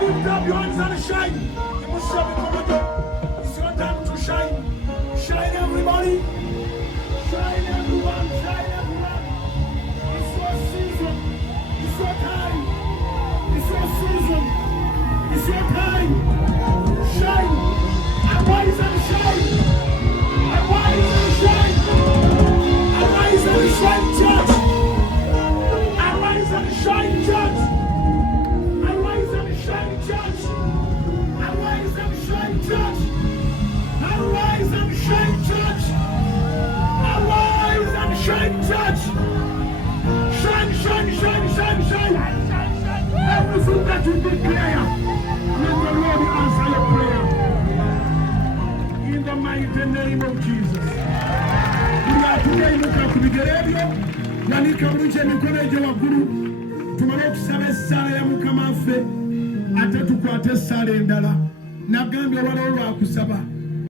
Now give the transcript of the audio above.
Lift up your hands and shine. You must have it coming up. It's your time to shine. Shine, everybody. Shine, everyone. Shine, everyone. It's your season. It's your time. It's your season. It's your time. Shine. Arise and shine. Arise and shine. Arise and shine, church. Arise and shine, church. Arise and shine, church. Arise and shine, church. Arise and shine, church. Arise and shine, church. Shine, shine, shine, shine, shine. Everything that you declare, let the Lord answer your prayer. In the mighty name of Jesus. Tunainuka kubigerebyo nanika muje mikono eje waguru tumale tusaba essala ya mukama ffe ate tukwate essala endala nagambye waliwo lwakusaba